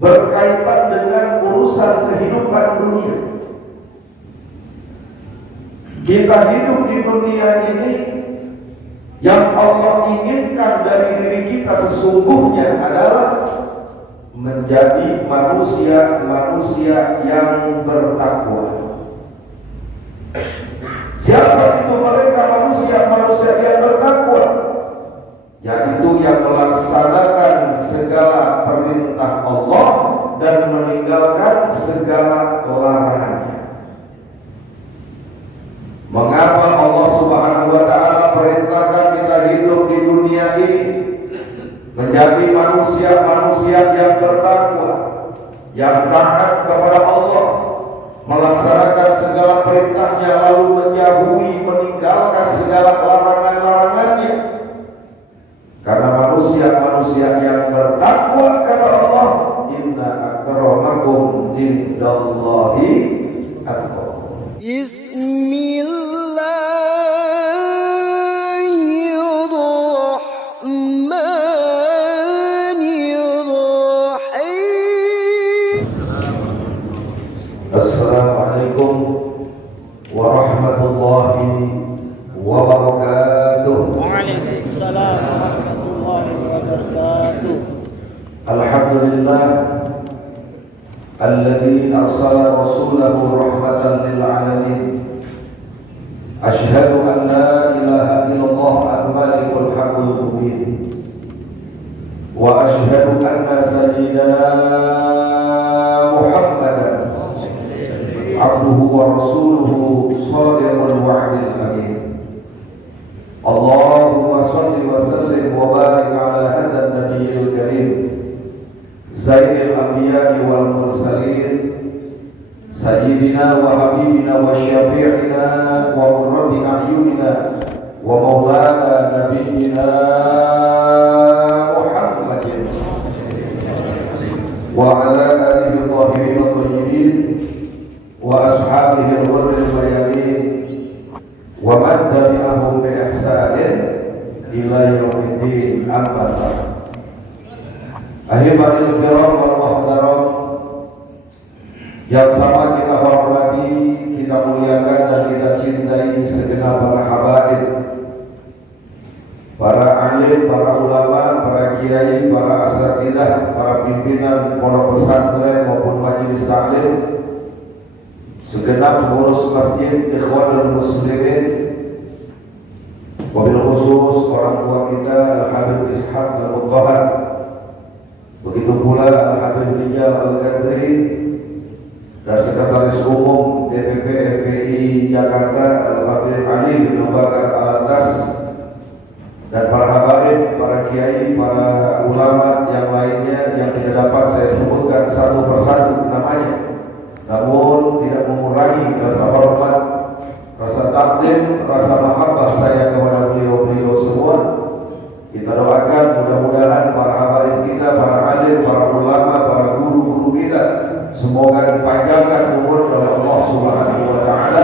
berkaitan dengan urusan kehidupan dunia. Kita hidup di dunia ini, yang Allah inginkan dari diri kita sesungguhnya adalah menjadi manusia-manusia yang bertakwa. Siapa itu mereka manusia-manusia yang bertakwa? Yaitu yang melaksanakan segala perintah Allah dan meninggalkan segala larangannya. Mengapa Allah Subhanahu wa Ta'ala perintahkan kita hidup di dunia ini menjadi manusia-manusia yang bertakwa, yang taat kepada Allah, melaksanakan segala perintahnya, lalu menjauhi, meninggalkan segala larangan-larangannya? Karena manusia-manusia yang bertakwa kepada Allah, inna akramakum indallahi atqakum. Assalamualaikum warahmatullahi wabarakatuh. Waalaikumsalam warahmatullahi wabarakatuh. Alhamdulillah alladzi arsala rasulahu rahmatan lil alamin. Asyhadu an la ilaha illallah al-malikul haqqul mubin. Wa asyhadu anna sayyidana Muhammadan abduhu wa rasuluhu shadiqul wa'dil amin. Allahumma shalli wa sallim wa barik ala hadzal nabiyil karim Zainil anbiya'i wal mursalin sayyidina wa habibina wa syafi'ina wa qurrati a'yunina wa maulana nabiyyina Muhammadin wa ala alihi tahirin tayyibin wa ashabihi al-ghurril mayamin wa man tabi'ahum bi ihsanin ila yaumiddin, amma ba'd. Ahibatul kiram wal muhtaram yang sama kita hormati, kita muliakan dan kita cintai segenap para habaib, para alim, para ulama, para kiai, para asatidzah, para pimpinan pondok pesantren maupun majelis taklim, segenap pengurus masjid, ikhwanul muslimin, wabil khusus orang tua kita Al-Habib Ishaq Al-Muttahar, begitu pula Al-Habib Rijal Al-Qadri dan Sekretaris Umum DPP FPI Jakarta Al-Habib Ali bin Bakar Al-Atas, dan para habaib, para kiai, para ulama yang lainnya yang tidak dapat saya sebutkan satu persatu namanya, namun tidak mengurangi rasa hormat, rasa takdim, rasa mahabbah saya kepada beliau-beliau semua. Kita doakan mudah-mudahan para habaib kita, para alim, para ulama, para guru-guru kita semoga dipanjangkan umur oleh Allah Subhanahu wa Ta'ala,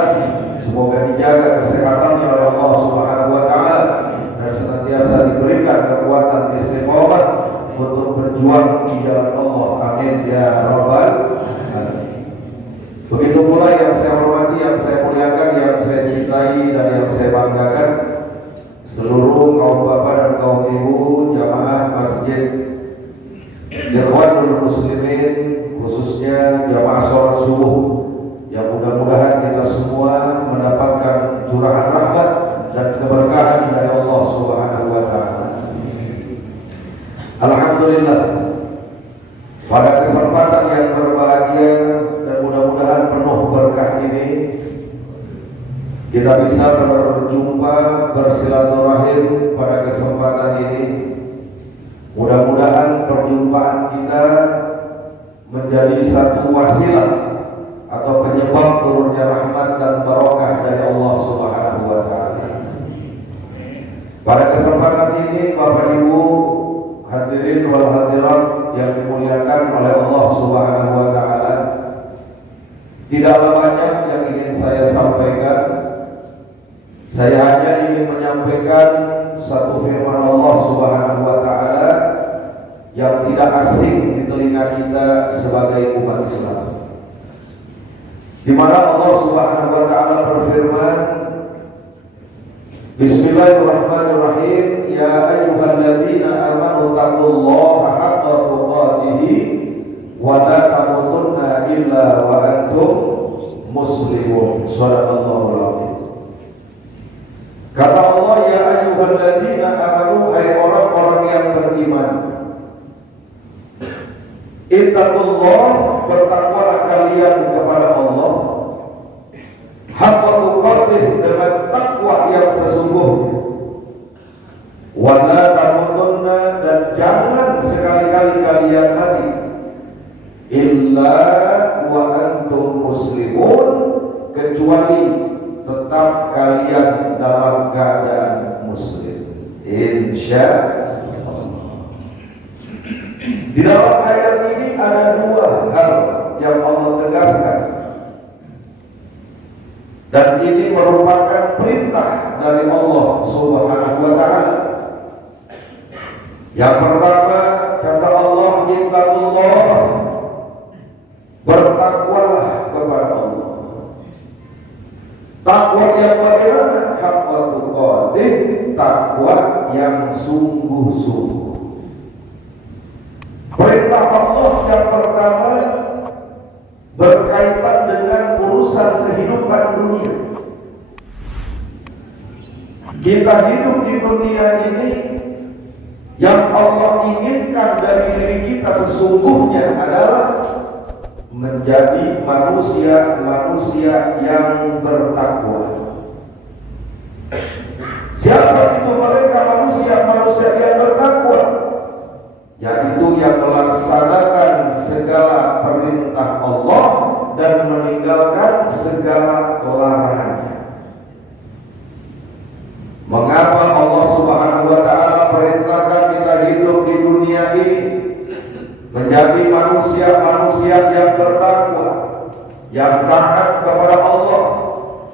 semoga dijaga kesehatannya oleh Allah Subhanahu wa Ta'ala, dan senantiasa diberikan kekuatan istiqomah untuk berjuang di jalan Allah. Amin ya rabbal alamin. Begitu pula yang saya hormati, yang saya muliakan, yang saya cintai dan yang saya banggakan, seluruh kaum bapak dan kaum ibu jamaah masjid Ikhwanul Muslimin, khususnya jamaah sholat subuh, yang mudah-mudahan kita semua mendapatkan curahan rahmat dan keberkahan dari Allah Subhanahu wa Ta'ala. Alhamdulillah, pada kesempatan yang berbahagia dan mudah-mudahan penuh berkah ini, kita bisa berjumpa, bersilaturahim pada kesempatan ini. Mudah-mudahan perjumpaan kita menjadi satu wasilah atau penyebab turunnya rahmat dan barokah dari Allah Subhanahu wa Ta'ala. Pada kesempatan ini, Bapak Ibu hadirin wal hadirat yang dimuliakan oleh Allah Subhanahu wa Ta'ala, tidaklah banyak yang ingin saya sampaikan. Saya hanya ingin menyampaikan satu firman Allah Subhanahu wa Ta'ala yang tidak asing di telinga menghina kita sebagai umat Islam. Di mana Allah Subhanahu wa taala berfirman, Bismillahirrahmanirrahim, ya ayyuhalladzina amanu taqullaha haqqa tuqatih wa la tamutunna illa wa antum muslimun. Shadaqallahul azim. Kata Allah, ya ayyuhalladzina amanu, hai orang-orang yang beriman, ittaqullah, bertakwalah kalian kepada Allah, haqqa tuqatih, dengan takwa yang sesungguhnya, wa la tamutunna, dan jangan sekali-kali kalian mati, illa wa antum muslimun, kecuali tetap kalian dalam keadaan muslim, insya Allah. Di dalam ayat ini ada dua hal yang Allah tegaskan, dan ini merupakan perintah dari Allah Subhanahu wa taala. Yang pertama, kata Allah, ittaqullah, bertakwalah kepada Allah. Takwa yang bagaimana? Haqqa tuqatih, takwa yang sungguh-sungguh. Perintah Allah yang pertama berkaitan dengan urusan kehidupan dunia. Kita hidup di dunia ini, yang Allah inginkan dari diri kita sesungguhnya adalah menjadi manusia-manusia yang bertakwa. Siapa itu mereka manusia-manusia yang bertakwa? Yaitu yang melaksanakan segala perintah Allah dan meninggalkan segala larangannya. Mengapa Allah Subhanahu wa taala perintahkan kita hidup di dunia ini menjadi manusia-manusia yang bertakwa, yang taat kepada Allah,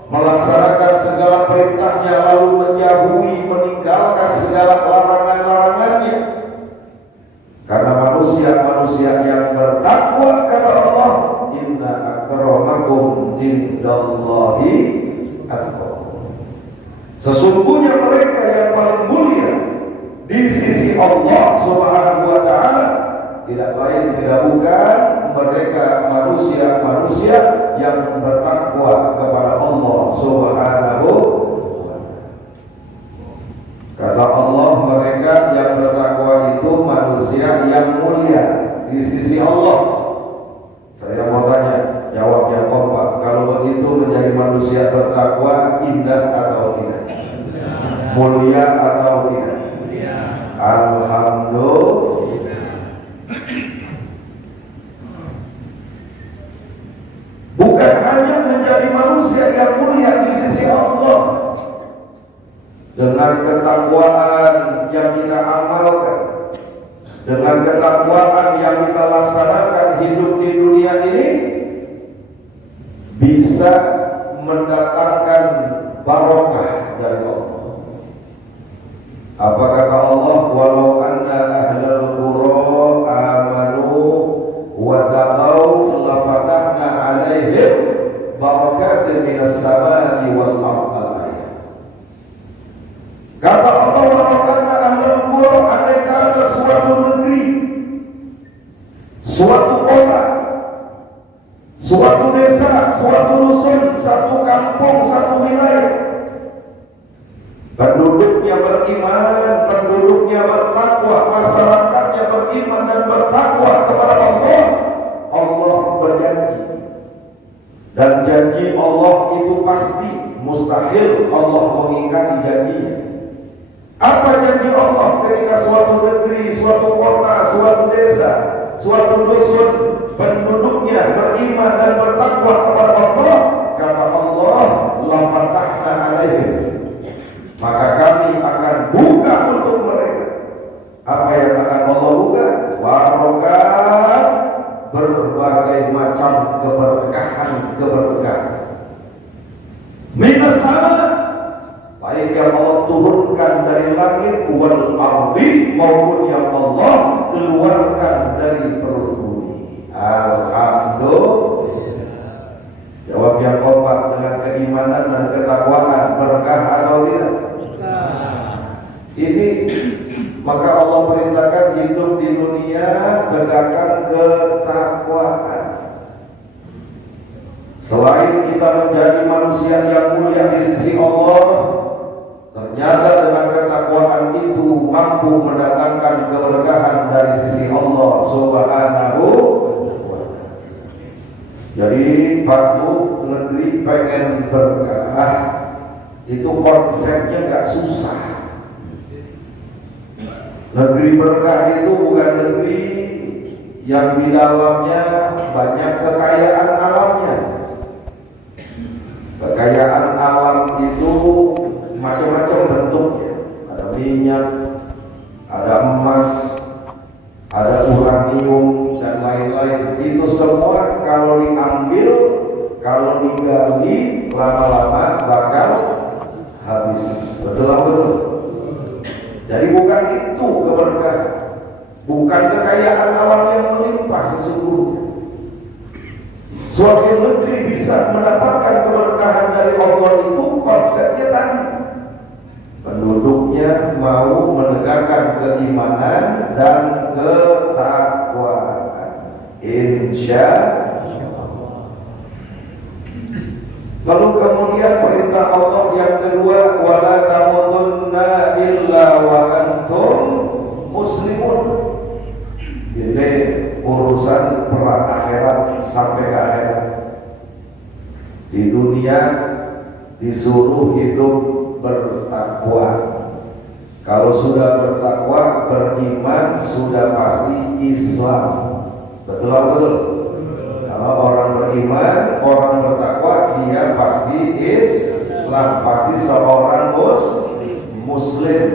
melaksanakan segala perintahnya, lalu menjauhi, meninggalkan segala larangan-larangannya? Karena manusia-manusia yang bertakwa, kata Allah, inna akramakum indallahi atqakum, sesungguhnya mereka yang paling mulia di sisi Allah Subhanahu wa taala tidak lain tidak bukan mereka manusia-manusia yang bertakwa kepada Allah Subhanahu wa taala. Kata Allah, mereka yang bertakwa itu manusia yang mulia di sisi Allah. Saya mau tanya, jawab yang kompak. Kalau begitu menjadi manusia bertakwa indah atau tidak? Mulia atau tidak? Alhamdulillah. Bukan hanya menjadi manusia yang mulia di sisi Allah dengan ketakwaan yang kita amalkan, dengan ketakwaan yang kita laksanakan hidup di dunia ini, bisa mendatangkan barokah dari Allah. Apa kata Allah? Walau anna ahlal qura amanu wa taqaw lafatahna alaihim barakatin minas samai wal ardh. Kata Allah, walau anna ahlal qura, andaikan ada suatu negeri, suatu kota, suatu desa, suatu dusun, satu kampung, satu wilayah, penduduknya beriman, penduduknya bertakwa, masyarakatnya beriman dan bertakwa kepada Allah, Allah berjanji, dan janji Allah itu pasti, mustahil Allah mengingkari janjinya. Apa janji Allah ketika suatu negeri, suatu kota, suatu desa, suatu dusun, penduduknya beriman dan bertakwa kepada Allah? Kata Allah, la fatahna alaihim, maka kami akan buka untuk mereka. Apa yang akan Allah buka? Barokah, berbagai macam keberkahan. Minas sama, baik yang Allah turunkan dari langit, wal ardi, maupun yang Allah keluarkan dari perut bumi. tegakkan ketakwaan. Selain kita menjadi manusia yang mulia di sisi Allah, ternyata dengan ketakwaan itu mampu mendatangkan keberkahan dari sisi Allah Subhanahu wa Ta'ala. Jadi waktu negeri pengen berkah itu konsepnya gak susah. Negeri berkah itu bukan negeri yang di dalamnya banyak kekayaan alamnya. Kekayaan alam itu macam-macam bentuknya. Ada minyak, ada emas, ada uranium dan lain-lain. Itu semua kalau diambil, kalau digali lama-lama bakal habis. Betul. Jadi bukan itu keberkahan, bukan kekayaan alam yang melimpah sesungguhnya. Suatu negeri bisa mendapatkan keberkahan dari Allah itu konsepnya tadi. Penduduknya mau menegakkan keimanan dan ketakwaan. Insya Allah. Lalu kemudian perintah Allah yang kedua, wala tamutunna illa wa antum muslimun. Ini urusan perang akhirat sampai ke akhirat. Di dunia disuruh hidup bertakwa. Kalau sudah bertakwa, beriman, sudah pasti Islam. Betul. Kalau orang beriman, orang bertakwa, dia pasti Islam, pasti seorang Muslim.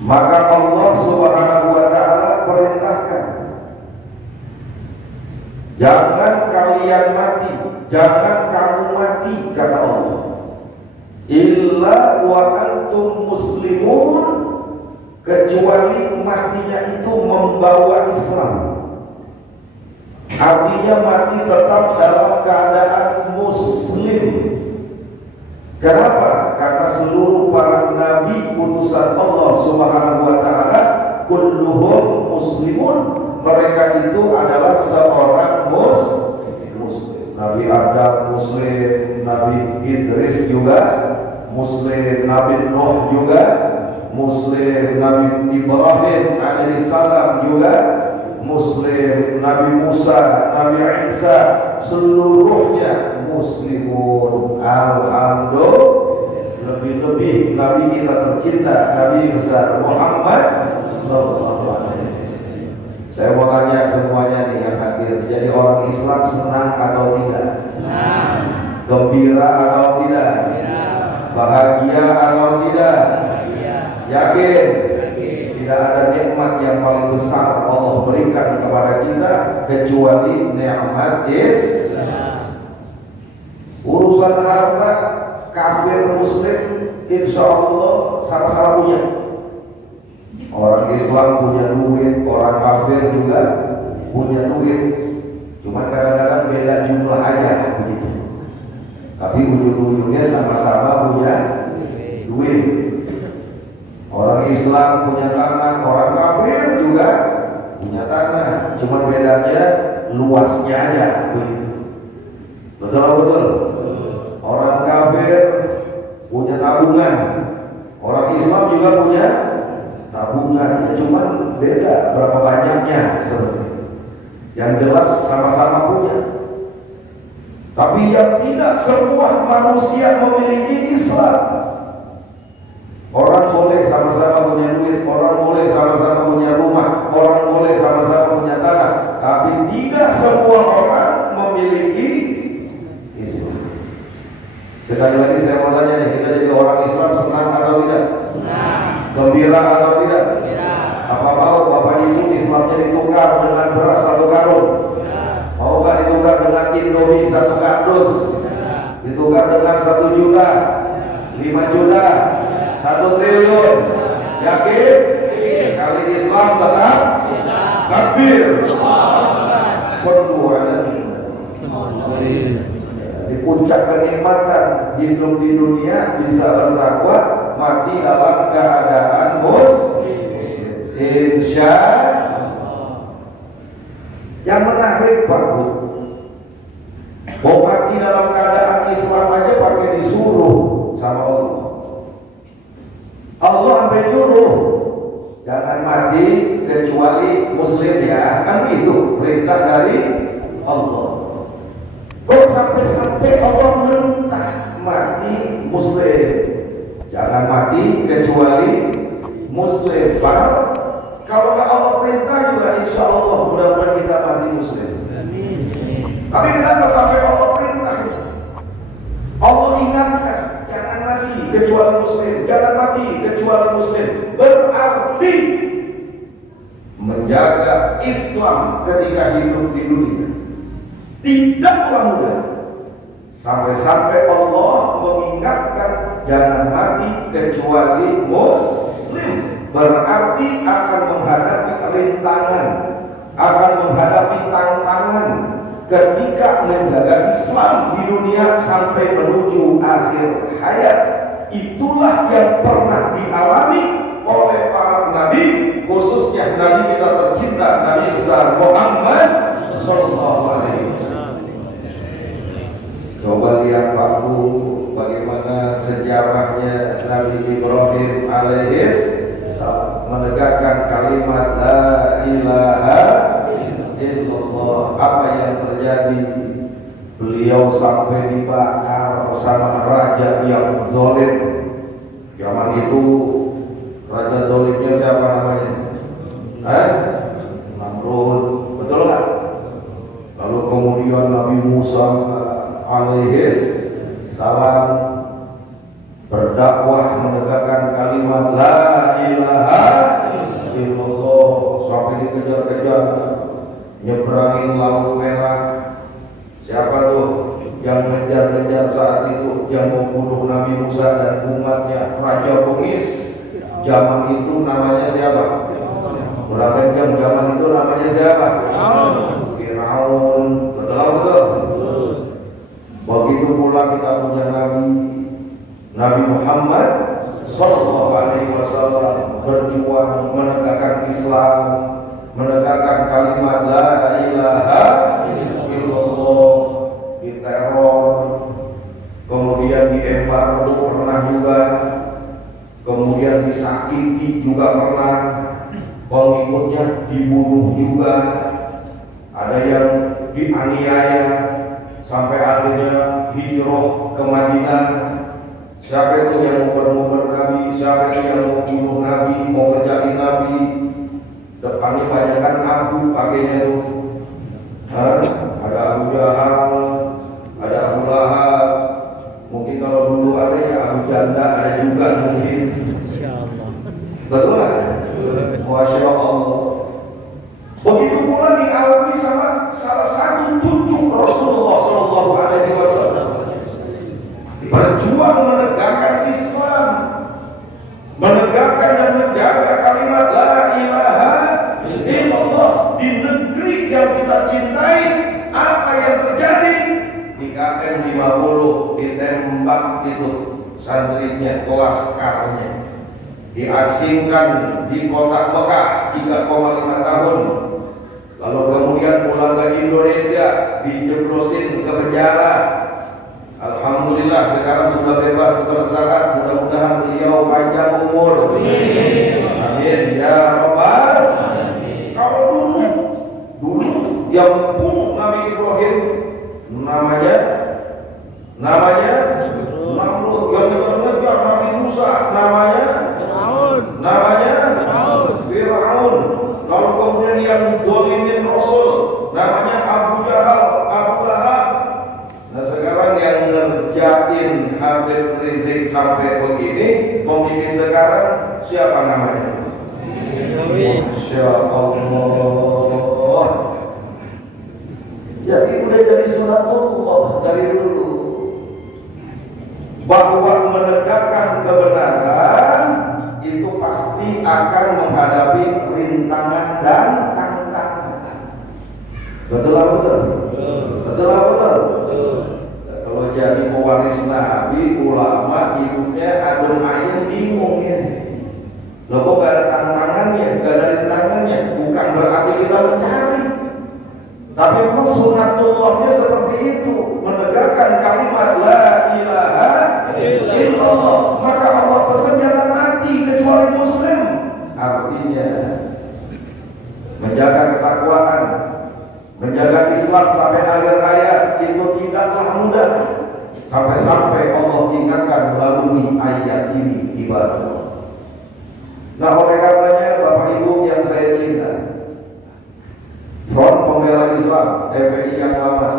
Maka Allah Subhanahu wa Ta'ala perintahkan, jangan kalian mati, jangan kamu mati, kata Allah, illa wa antum muslimun, kecuali matinya itu membawa Islam. Artinya mati tetap dalam keadaan muslim. Kenapa? Karena seluruh para nabi utusan Allah Subhanahu wa Ta'ala kulluhum muslimun, mereka itu adalah seorang muslim. Nabi Adam muslim, Nabi Idris juga muslim, Nabi Nuh juga muslim, Nabi Ibrahim alaihissalam juga muslim, Nabi Musa, Nabi Isa, seluruhnya muslimun. Alhamdulillah. Lebih-lebih Nabi kita tercinta, Nabi besar Muhammad sallallahu alaihi wasallam. Saya mau tanya semuanya nih yang hadir, jadi orang Islam senang atau tidak? Senang. Gembira atau tidak? Gembira. Bahagia atau tidak? Bahagia. Yakin? Tidak ada nikmat yang paling besar Allah berikan kepada kita kecuali nikmat Islam. Urusan harta, kafir muslim insya Allah sama-sama punya. Orang Islam punya duit, orang kafir juga punya duit. Cuma kadang-kadang beda jumlah aja begitu. Tapi ujung-ujungnya sama-sama punya duit. Orang Islam punya tanah, orang kafir juga punya tanah. Cuma bedanya luasnya aja begitu. Betul. Orang kafir punya tabungan, orang Islam juga punya tabungan, cuma beda berapa banyaknya sebenarnya. Yang jelas sama-sama punya. Tapi yang tidak semua manusia memiliki Islam. Orang boleh sama-sama punya duit, orang boleh sama-sama punya rumah, orang boleh sama-sama punya tanah, tapi tidak semua orang memiliki Islam. Sekali lagi saya mau tanya nih, kita jadi orang Islam senang atau tidak? Senang. Gembira atau tidak? Gembira. Apa mau Bapak Ibu Islamnya ditukar dengan beras 1 karung? Mau nggak ditukar dengan Indomie 1 kardus? Ditukar dengan 1 juta, 5 juta, 1 triliun? Yakin? Kali Islam tetap takbir. Di puncak kenikmatan hidup di dunia bisa bertakwa, mati dalam keadaan muslim. Insya Allah. Yang menarik Pak Bu, mau mati dalam keadaan Islam aja pakai disuruh sama Allah. Allah sampai nyuruh jangan mati kecuali Muslim ya, kan itu perintah dari Allah. Kok sampai Allah minta mati Muslim, jangan mati kecuali Muslim. Kalau Allah perintah juga insya Allah mudah-mudahan kita mati Muslim. Tapi kenapa sampai Allah perintah? Allah ingatkan jangan mati kecuali Muslim, jangan mati kecuali Muslim. Berarti menjaga Islam ketika hidup di dunia tidaklah mudah. Sampai-sampai Allah mengingatkan jangan mati kecuali Muslim. Berarti akan menghadapi rintangan, akan menghadapi tantangan ketika menjaga Islam di dunia sampai menuju akhir hayat. Itulah yang pernah dialami oleh para nabi, khususnya nabi kita tercinta, Nabi besar Muhammad sallallahu alaihi wasallam. Coba lihat Pak Bu, bagaimana sejarahnya Nabi Ibrahim alaihi salam menegakkan kalimat la ilaha illallah. Apa yang terjadi? Beliau sampai dibakar bersama raja yang zalim. Zaman itu raja zalimnya siapa namanya? Namrud, betul nggak? Lalu kemudian Nabi Musa alaihi salam berdakwah menegakkan kalimat la ilaha illallah sampai dikejar-kejar, nyeberangin laut merah. Siapa tuh yang mengejar-kejar saat itu, yang membunuh Nabi Musa dan umatnya? Raja bengis. Zaman itu namanya siapa? Kurang kencang, zaman itu namanya siapa? Firaun. Betul. Begitu pula kita punya Nabi Muhammad sallallahu alaihi wasallam berjuang menegakkan Islam, menegakkan kalimat la ilaha illallah, diteror, kemudian diembargo pernah juga, kemudian disakiti juga pernah, pengikutnya dibunuh juga, ada yang dianiaya sampai akhirnya hijrah ke Madinah. Siapa itu yang mau Nabi, siapa itu yang mau bunuh Nabi, mau kerjain Nabi? Depannya banyak kan Abu pakainya tuh. Ada Abu Jahal, ada Abu Lahab. Mungkin kalau dulu ada ya Abu Janda, ada juga mungkin. Betul nggak? Masya Allah. Begitu pula dialami sama salah satu cucu Rasulullah Sallallahu Alaihi Wasallam. Berjuang menegakkan Islam, menegakkan dan menjaga kalimat la ilaha illallah di negeri yang kita cintai. Apa yang terjadi? Di KM 50 ditembak itu santrinya, kelaskarnya, diasingkan di kota Mekah 3,5 tahun. Lalu kemudian pulang ke Indonesia, dijeblosin ke penjara. Alhamdulillah sekarang sudah bebas bersyarat. Mudah-mudahan beliau panjang umur. Amin ya Rabbal alamin. Kalau dulu yang bunuh Nabi Ibrahim namanya Namrud. Yang mengejar Nabi Musa namanya Firaun. Lalu kemudian yang zalimin Rasul namanya Abu Jahal, Abu Lahab. Nah sekarang yang ngerjain Habib Rizik sampai begini, pemimpin sekarang siapa namanya? Masya Allah. Jadi udah jadi sunatullah dari dulu bahwa menegakkan kebenaran itu pasti akan menghadapi rintangan dan tantangan. Betul. Kalau jadi pewaris Nabi, ulama, ibunya adem ayem bingung ya. Loh kok gak ada tantangannya, gak ada rintangannya? Bukan berarti kita mencari. Tapi memang sunatullahnya seperti itu, menegakkan kalimat la ilaha illallah. Maka Allah pesan jangan mati kecuali muslim. Artinya menjaga ketakwaan, menjaga Islam sampai akhir hayat itu tidaklah mudah. Sampai-sampai Allah ingatkan melalui ayat ini ibadah. Nah, oleh karenanya Bapak Ibu yang saya cinta, Front Pembela Islam FPI yang lama,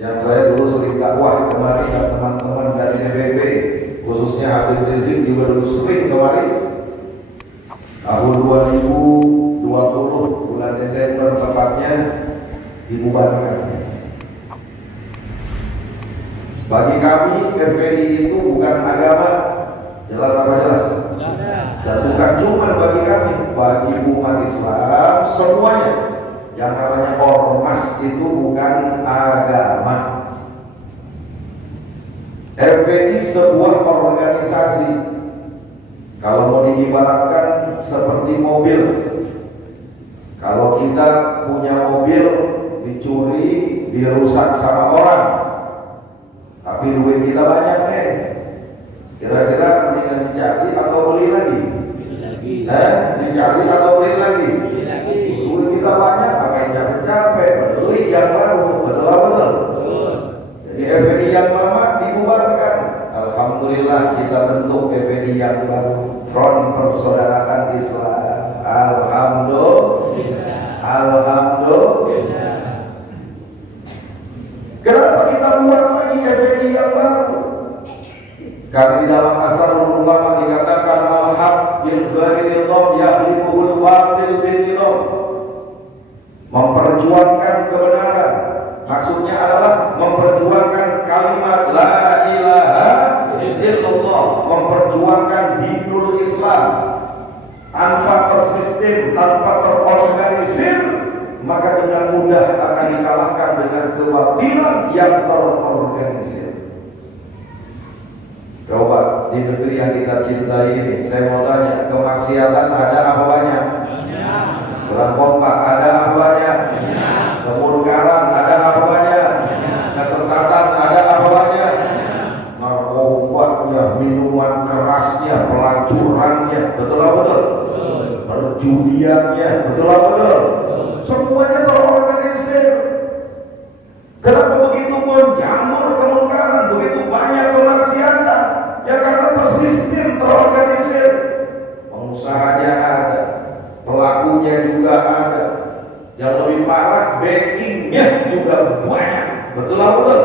yang saya dulu sering dakwah kemarin dan teman-teman dari DPP, khususnya Habib Rizik juga dulu sering kemarin. Tahun 2020 bulan Desember tepatnya dibubarkan. Bagi kami FPI itu bukan agama, jelas apa jelas? Dan bukan cuma bagi kami, bagi umat Islam semuanya. Yang namanya ormas itu bukan agama. FPI sebuah organisasi, kalau mau diibaratkan seperti mobil. Kalau kita punya mobil dicuri, dirusak sama orang, tapi duit kita banyak nih, kira-kira mendingan dicari atau beli lagi? Dicari atau beli lagi? Duit kita banyak, pakai capek-capek beli yang baru, betul-betul. Jadi FPI yang lama dibubarkan. Alhamdulillah kita bentuk FPI yang baru, Front Persaudaraan Islam. Alhamdulillah. Kenapa kita buat lagi FPI yang baru? Karena di dalam Asrarul Ulama dikatakan al-haq bil ghairi nidam yahlikuhul batil bin nidam. Memperjuangkan kebenaran, maksudnya adalah memperjuangkan kalimat la ilaha illallah, memperjuangkan dinul Islam tanpa tersistem, tanpa terorganisir, maka dengan mudah akan dikalahkan dengan kebatilan yang terorganisir. Coba di negeri yang kita cintai ini, saya mau tanya, kemaksiatan ada apa banyak? Kurang kompak ada apa banyak? Kemungkaran ada apa banyak? Kesesatan ada apa banyak? Narkobanya, minuman kerasnya, pelacurannya, betul-betul. Perjudiannya, betul-betul. Semuanya terorganisir. Kenapa begitu menjamur kemungkaran, begitu banyak kemaksiatan? Ya karena tersistem, terorganisir. Pengusahanya ada, pelakunya juga ada. Yang lebih parah, backingnya juga banyak. Betul-betul.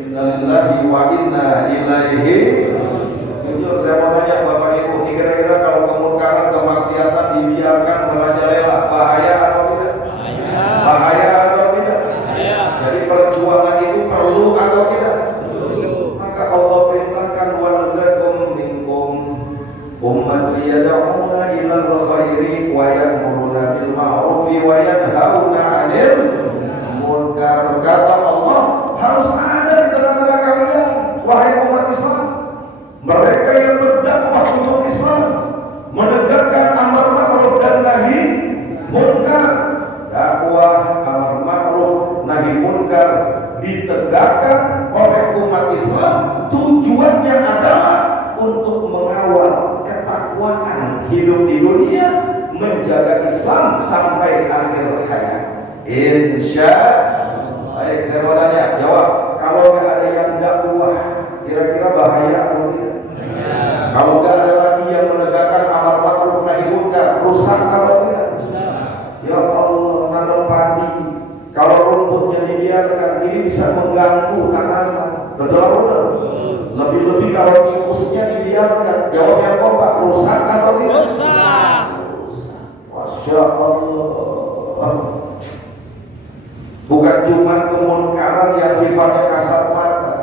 Innalillahi wa inna ilaihi. Jujur saya mau tanya Bapak Ibu, kira-kira kalau kemungkaran, kemaksiatan dibiarkan merajalela, bahaya atau tidak? Bahaya atau tidak? Jadi perjuangan itu perlu atau tidak? Maka Allah perintahkan waladakum minkum ummatan yad'una ilal khairi wa ya'muruna bil ma'rufi wa yanhauna 'anil munkar. Kata Allah, harus ada di tengah-tengah kalian wahai umat Islam, mereka yang berdakwah untuk Islam, menegakkan amar ma'ruf dan nahi munkar. Dakwah amar ma'ruf nahi munkar ditegakkan oleh umat Islam, tujuannya adalah untuk mengawal ketakwaan hidup di dunia, menjaga Islam sampai akhir hayat. Insya Allah. Baik, saya mau tanya, jawab. Kalau nggak ada yang dakwah, kira-kira bahaya atau tidak? Kalau nggak ada lagi yang menegakkan amar ma'ruf nahi munkar, rusak atau tidak? Ya Allah, nanam padi, kalau rumputnya dibiarkan, ini bisa mengganggu tanaman. Betul-betul. Lebih-lebih kalau tikusnya dibiarkan, jawab yang kompak, rusak atau tidak? Rusak. Masya Allah. Bukan cuma kemungkaran yang sifatnya kasat mata,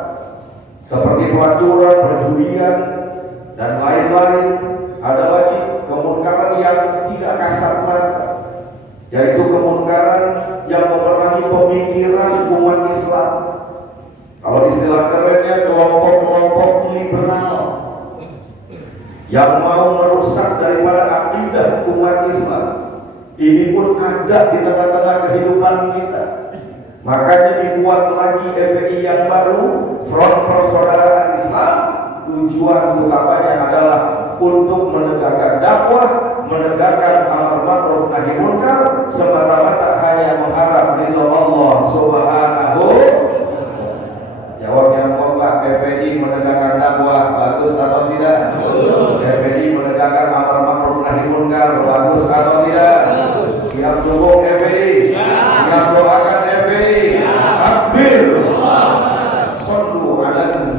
seperti pelacuran, perjudian, dan lain-lain. Ada lagi kemungkaran yang tidak kasat mata, yaitu kemungkaran yang memerangi pemikiran umat Islam. Kalau istilah kerennya kelompok-kelompok liberal yang mau merusak daripada akidah umat Islam. Ini pun ada di tengah-tengah kehidupan kita. Makanya dibuat lagi FPI yang baru, Front Persaudaraan Islam. Tujuan utamanya adalah untuk menegakkan dakwah, menegakkan amar ma'ruf nahi munkar, semata-mata hanya mengharap ridho Allah Subhanahu. Jawab yang kompak, FPI menegakkan dakwah bagus atau tidak? FPI menegakkan amar ma'ruf nahi munkar bagus atau tidak? Siap dukung FPI? Siap doakan FPI? Takbir! Sallu ala nabi.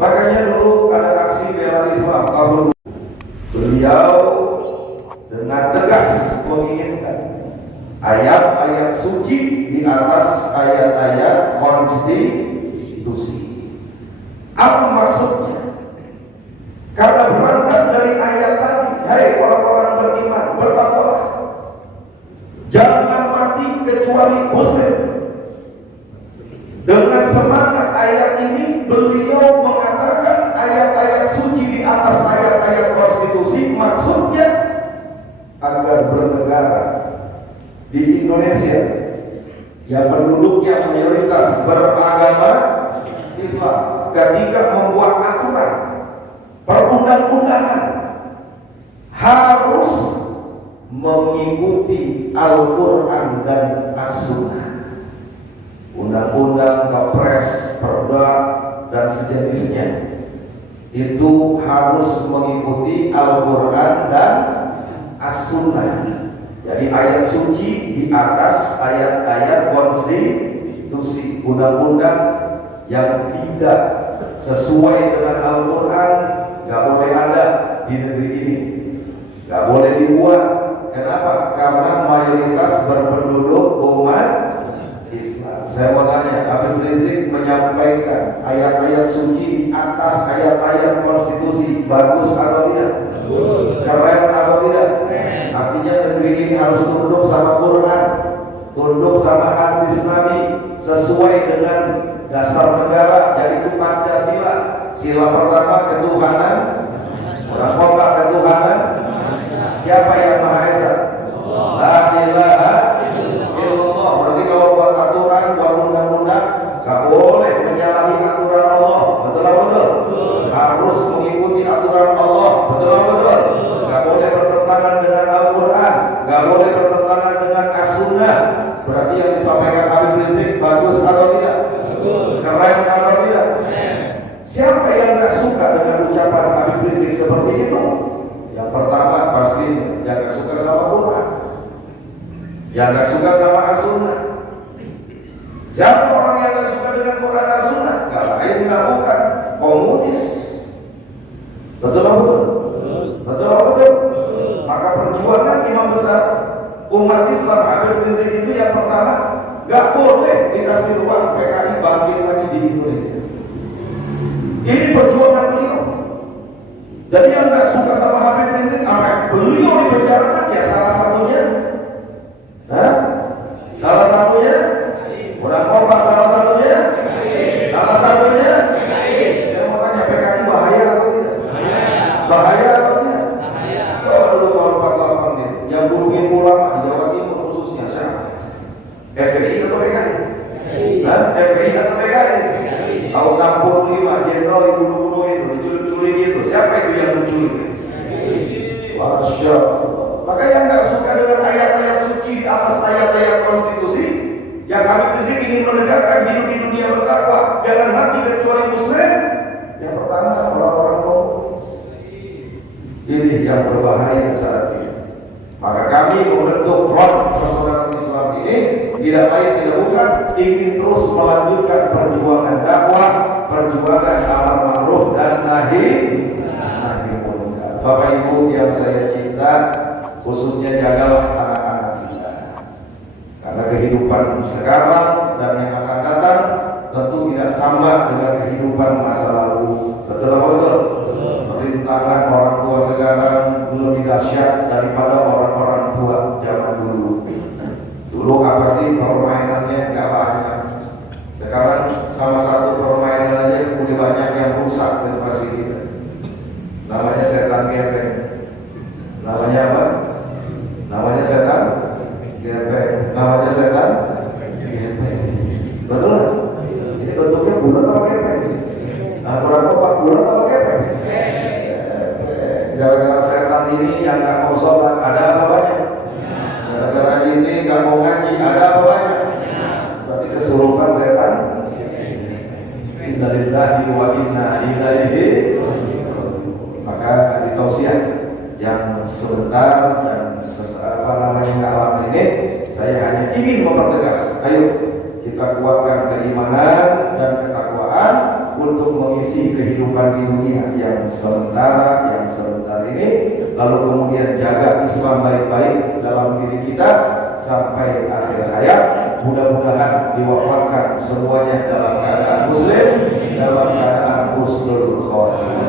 Makanya dulu ada aksi bela Islam tahun beliau dengan tegas menginginkan ayat-ayat suci di atas ayat-ayat konstitusi. Apa maksudnya? Karena berangkat dari ayat tadi, hai orang-orang beriman, bertakwalah, jangan mati kecuali muslim. Dengan semangat ayat ini, beliau mengatakan ayat-ayat suci di atas ayat-ayat konstitusi, maksudnya agar bernegara di Indonesia yang penduduknya mayoritas beragama Islam, ketika membuat aturan perundang-undangan harus mengikuti Al-Quran dan As-Sunnah. Undang-undang, kepres, perda, dan sejenisnya itu harus mengikuti Al-Quran dan As-Sunnah. Jadi ayat suci di atas ayat-ayat konstitusi. Undang-undang yang tidak sesuai dengan Al-Quran gak boleh ada di negeri ini, gak boleh dibuat. Kenapa? Karena mayoritas berpenduduk umat Islam. Saya mau tanya, Habib Rizik menyampaikan ayat-ayat suci di atas ayat-ayat konstitusi, bagus atau tidak? Keren atau tidak? Artinya negeri ini harus tunduk sama Quran, tunduk sama hadis Nabi, sesuai dengan dasar negara, yaitu Pancasila. Sila pertama ketuhanan, orang kompak ketuhanan. Siapa yang Maha Esa? La ilaha illallah. Berarti kalau buat aturan, buat undang-undang, gak boleh menyalahi aturan Allah. Betul atau betul? Harus mengikuti aturan Allah. Betul atau betul? Gak boleh bertentangan dengan Al-Quran, gak boleh bertentangan dengan As-Sunnah. Berarti yang disampaikan Habib Rizik bagus atau tidak? Keren atau tidak? Siapa yang gak suka dengan ucapan Habib Rizik seperti itu? Yang pertama pasti yang gak suka sama Quran, yang gak suka sama As-Sunnah. Siapa orang yang gak suka dengan Quran As-Sunnah? Gak lain gak bukan komunis. Betul atau betul? Betul atau betul? Maka perjuangan imam besar umat Islam Habib Rizik itu yang pertama, gak boleh dikasih ruang PKI bangkit lagi di Indonesia. Ini perjuangan beliau. Jadi yang gak suka sama Habib Rizik, apa beliau dipenjarakan? Ya salah satunya, salah satunya, orang korban salah satunya, salah satunya. Saya mau tanya, PKI bahaya atau tidak? Bahaya atau tidak? Oh, dulu tahun 48 nih, yang bulungin ulama di Jawa Timur khususnya siapa? FPI atau PKI? FPI atau PKI? Tahun 65 jenderal itu dulu itu diculik-culik itu. Siapa itu yang menculik? Masya Allah. Maka yang gak suka dengan ayat-ayat suci di atas ayat-ayat konstitusi, yang Habib Rizik ingin menegakkan hidup di dunia bertakwa, jangan mati kecuali muslim. Yang pertama orang-orang komunis. Ini yang berbahaya saat ini. Maka kami membentuk Front Persaudaraan Islam ini tidak lain tidak bukan ingin terus melanjutkan perjuangan dakwah, perjuangan amar ma'ruf dan nahi munkar. Bapak Ibu yang saya cinta, khususnya jagalah anak-anak kita. Karena kehidupan sekarang dan yang akan datang tentu tidak sama dengan kehidupan masa lalu. Betul atau betul? Perintangan orang tua sekarang lebih dahsyat daripada orang-orang tua zaman dulu. Dulu apa sih permainannya? Gak banyak. Sekarang salah satu permainan aja udah banyak yang rusak generasi kita. Namanya setan gepeng. Namanya apa? Namanya setan gepeng. namanya setan gepeng. Betul lah. Ini bentuknya bulat apa gepeng? Nah, kurang apa bulat apa gepeng? Gara-gara setan ini yang nggak mau sholat ada apa banyak? Gara-gara ini nggak mau ngaji ada apa banyak? Berarti kesurupan setan. Innalillahi wa inna ilaihi. Maka ditausiah yang sebentar dan alam ini saya hanya ingin mempertegas, ayo kita kuatkan keimanan dan ketakwaan untuk mengisi kehidupan di dunia yang sementara ini, lalu kemudian jaga Islam baik-baik dalam diri kita sampai akhir hayat. Mudah-mudahan diwafatkan semuanya dalam keadaan muslim, dalam keadaan husnul khotimah.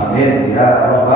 Amin ya rabbal